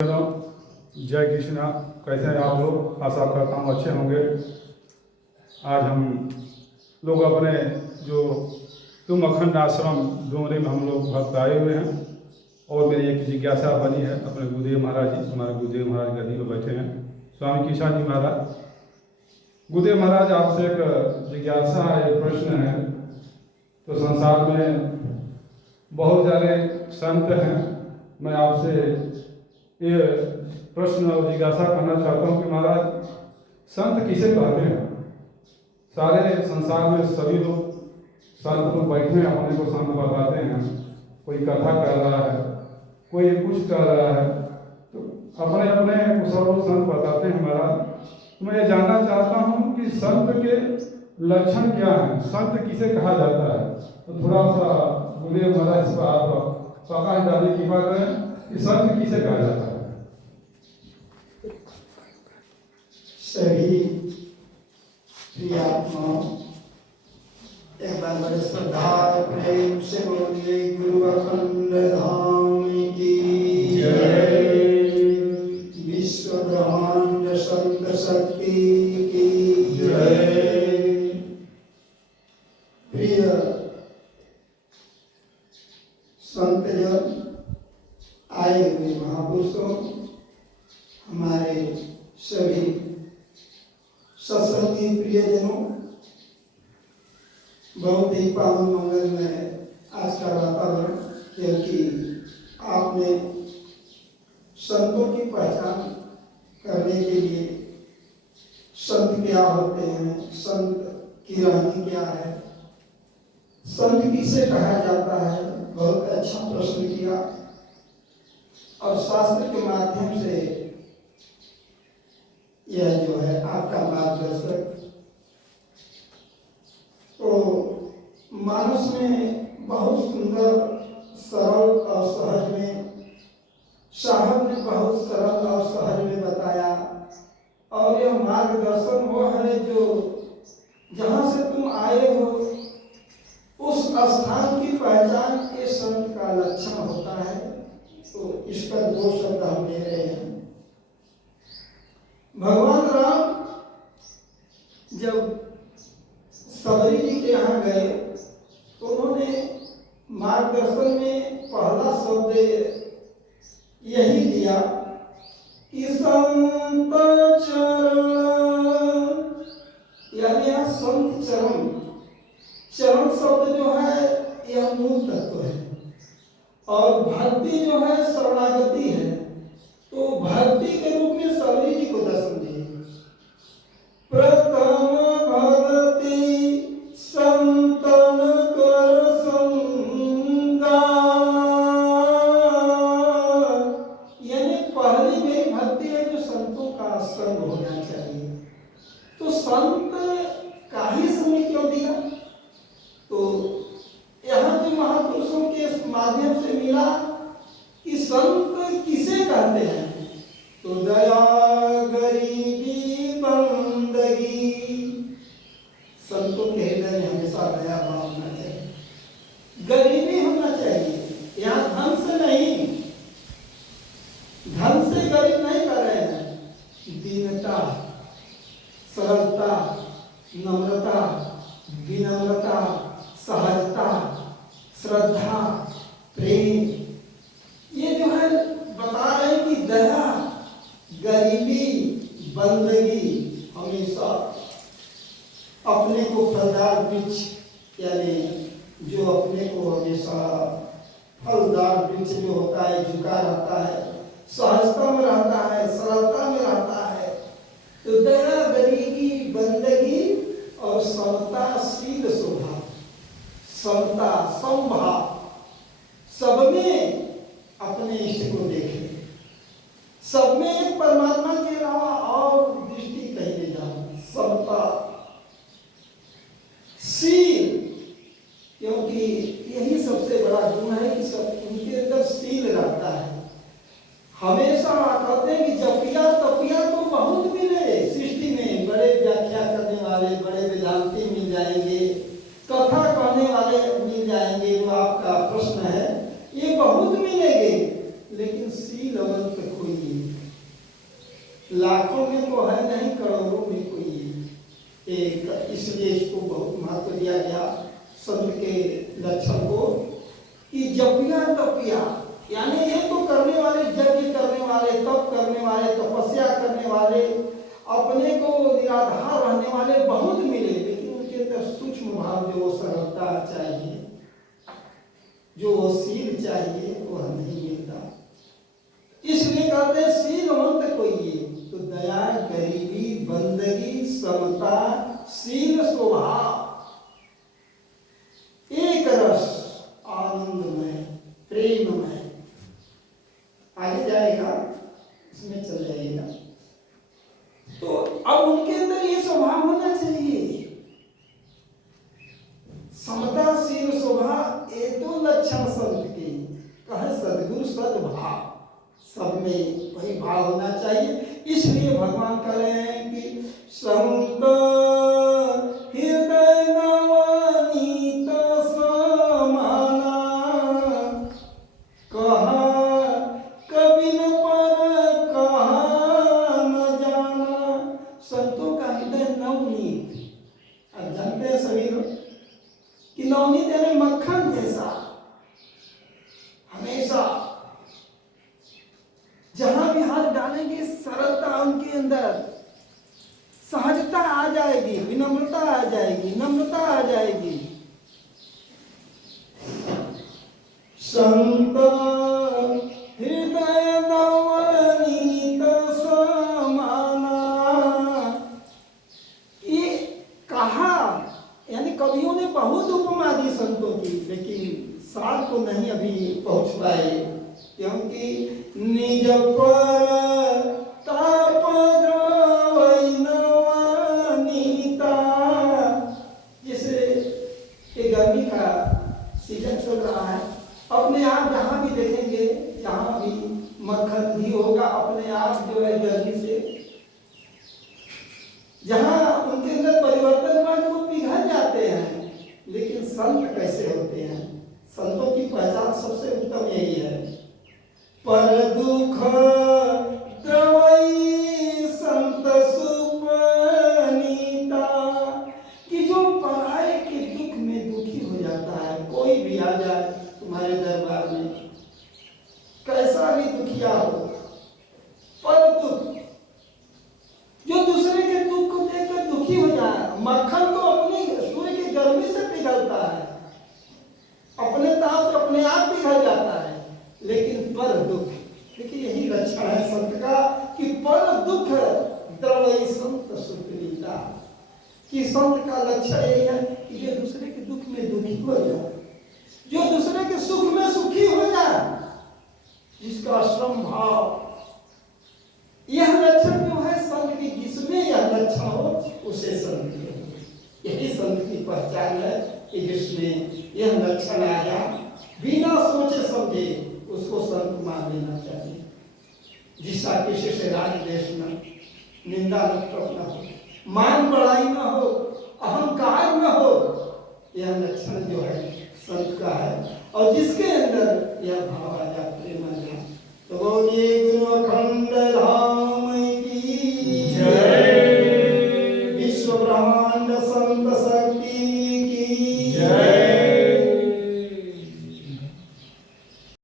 जय कृष्णा। कैसे हैं आप लोग? आशा करता हूँ अच्छे होंगे। आज हम लोग अपने जो तुम अखंड आश्रम डोंगरी में हम लोग भक्त आए हुए हैं और मेरी एक जिज्ञासा बनी है। अपने गुरुदेव महाराज जी, हमारे गुरुदेव महाराज गद्दी में बैठे हैं, स्वामी किशा जी महाराज। गुरुदेव महाराज, आपसे एक जिज्ञासा है, एक प्रश्न है। तो संसार में बहुत सारे संत हैं, मैं आपसे ये प्रश्न और जिज्ञासा करना चाहता हूँ कि महाराज, संत किसे कहते हैं? सारे संसार में सभी लोग संत लोग बैठे हैं, अपने को संत बताते हैं। कोई कथा कर रहा है, कोई कुछ कर रहा है, तो अपने अपने को सब लोग संत बताते हैं महाराज। तो मैं ये जानना चाहता हूँ कि संत के लक्षण क्या हैं, संत किसे कहा जाता है? तो थोड़ा सा गुरुदेव महाराज इस पर आप प्रकाश डालने की बात है कि संत किसे कहा जाता है। सभी प्रियात्माओं, एक बार बड़े श्रद्धा प्रेम से बोलिए गुरु अखंड धाम की जय। विश्व ब्रह्मांड संत शक्ति की जय। प्रिय संतजन, आए हुए महापुरुषों, हमारे सभी सत्संगी प्रियजनों, बहुत ही पावन मंगल में है आज का वातावरण, क्योंकि आपने संतों की पहचान करने के लिए संत क्या होते हैं, संत की रानी क्या है, संत किसे कहा जाता है, बहुत अच्छा प्रश्न किया। और शास्त्र के माध्यम से यह जो है आपका मार्गदर्शक, तो मानस में बहुत सुंदर, सरल और सहज में, साहब ने बहुत सरल और सहज में बताया। और यह मार्गदर्शन वो है जो जहाँ से तुम आए हो उस स्थान की पहचान ये संत का लक्षण होता है। तो इस पर दो शब्द हम ले रहे हैं। भगवान राम जब सबरी जी के यहाँ गए तो उन्होंने मार्गदर्शन में पहला शब्द यही दिया कि संत चरण, यानी यहाँ संत चरण, चरण शब्द जो है यह मूल तत्व है और भक्ति जो है शरणागति है। तो भक्ति के रूप में सबरी जी को दर्शन दिए। प्रथम भक्ति संतन कर संगा, यानी पहली मेरी भक्ति है जो संतों का संग होना चाहिए। तो संत का ही समय क्यों दिया? तो यहाँ जो महापुरुषों के माध्यम से मिला कि संत किसे कहते हैं। तो दया गरीबी बंदगी, संतों के हृदय में हमेशा दया भाव होना चाहिए, गरीबी होना चाहिए। यहाँ धन से नहीं, धन से गरीब नहीं कर रहे हैं, दीनता, सरलता, नम्रता, विनम्रता, सहजता, श्रद्धा, प्रेम, ये जो है बता रहे हैं कि दया, गरीबी, बंदगी, हमेशा अपने को फलदार वृक्ष, यानी जो अपने को हमेशा फलदार वृक्ष जो होता है झुका रहता है, सहजता में रहता है, सरलता में रहता है। तो दया, गरीबी, बंदगी और समताशील स्वभाव, समता, समभाव, सब में अपने इष्ट को देखे, सब में एक परमात्मा के अलावा और दृष्टि कहीं नहीं जाए। समता शील, क्योंकि यही सबसे बड़ा गुण है कि सब उनके अंदर शील रहता है। हमेशा कहते हैं कि जपिया तपिया तो बहुत मिले सृष्टि में, बड़े व्याख्या करने वाले, बड़े वेदांती मिल जाएंगे, कथा कहने वाले मिल जाएंगे, जो आपका प्रश्न है ये बहुत मिलेंगे, लेकिन शीलवंत कोई लाखों में तो है नहीं, करोड़ों में कोई एक। इसलिए इसको बहुत महत्व दिया गया संत के लक्षण को कि जपिया तपिया, यानी ये तो करने वाले, यज्ञ करने वाले, तप करने वाले, तपस्या करने वाले, अपने को निराधार रहने वाले बहुत मिले, लेकिन उनके अंदर सूक्ष्म भाव जो सरलता चाहिए, जो शील चाहिए, वो नहीं मिलता। इसलिए कहते हैं शीलवंत कोई है तो दया, गरीबी, बंदगी, समता, शील, स्वभाव, एक रस, आनंदमय, प्रेममय। आगे जाएगा, इसमें चल जाएगा। तो अब उनके अंदर ये स्वभाव होना चाहिए, समता, शील, स्वभाव, ये तो लक्षण संत के कहे सद्गुरु सद्भाव, सब में वही भाव होना चाहिए। इसलिए भगवान कह रहे हैं कि संत हृदय नवनीत समाना, कहा कबि न पर कहा न जाना। संतों का हृदय नवनीत, अब जानते हैं सभी लोग कि नवनीत यानी मक्खन जैसा, हमेशा जहां भी हाथ डालेंगे सरलता उनके अंदर, सहजता आ जाएगी, विनम्रता आ जाएगी, नम्रता आ जाएगी। संत हृदय नवनीत समाना, ये कहा, यानी कवियों ने बहुत उपमा दी संतों की, लेकिन सार को नहीं अभी पहुंच पाए, क्योंकि निज पर ताप द्रवै नवनीता। जैसे ये गर्मी का सीजन चल रहा है, अपने आप जहाँ भी देखेंगे, जहाँ भी मक्खन घी होगा, अपने आप जो है गर्मी से जहाँ उनके अंदर परिवर्तन हुआ तो वो पिघल जाते हैं। लेकिन संत कैसे होते हैं? संतों की पहचान सबसे उत्तम यही है, पर दुख द्रवई संत सुपनीता, कि जो पराये के दुख में दुखी हो जाता है। कोई भी आ जाए तुम्हारे दरबार में, कैसा भी दुखिया हो, पर दुख, जो दूसरे के दुख को देखकर दुखी हो जाए। मक्खन तो अपनी सूर्य की गर्मी से पिघलता है, अपने ताप से अपने आप पिघल जाता है, लेकिन पर दुख, देखिए यही लक्षण है संत का कि पर दुख द्रवई संत सुपनीता, कि संत का लक्षण यही है कि जो दूसरे के दुख में दुखी हो जाए, जो दूसरे के सुख में सुखी हो जाए, जिसका श्रम भाव, यह लक्षण जो है संत की, जिसमें यह लक्षण हो उसे संत कहते हैं। यही संत की पहचान है कि जिसमें यह लक्षण आया, बिना सोचे समझे उसको संत मान लेना चाहिए। जिसका किसी से राग देश न, निंदा नफरत न हो, मान बढ़ाई न हो, अहंकार न हो, यह लक्षण जो है संत का है। और जिसके अंदर यह भाव आ जाए